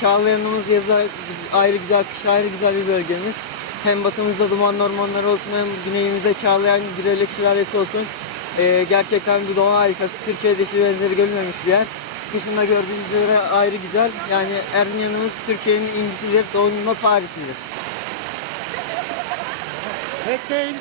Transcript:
Çağlayanımız yazı ayrı güzel, kış ayrı güzel bir bölgemiz. Hem batımızda duman ormanları olsun hem güneyimizde Çağlayan Gürelek Şelalesi olsun. Gerçekten bir doğa harikası. Türkiye'de eşi benzeri görülmemiş bir yer. Dışında gördüğünüz üzere ayrı güzel. Yani Erzincan'ımız Türkiye'nin incisidir, Doğu'nun Paris'idir. Bekleyin.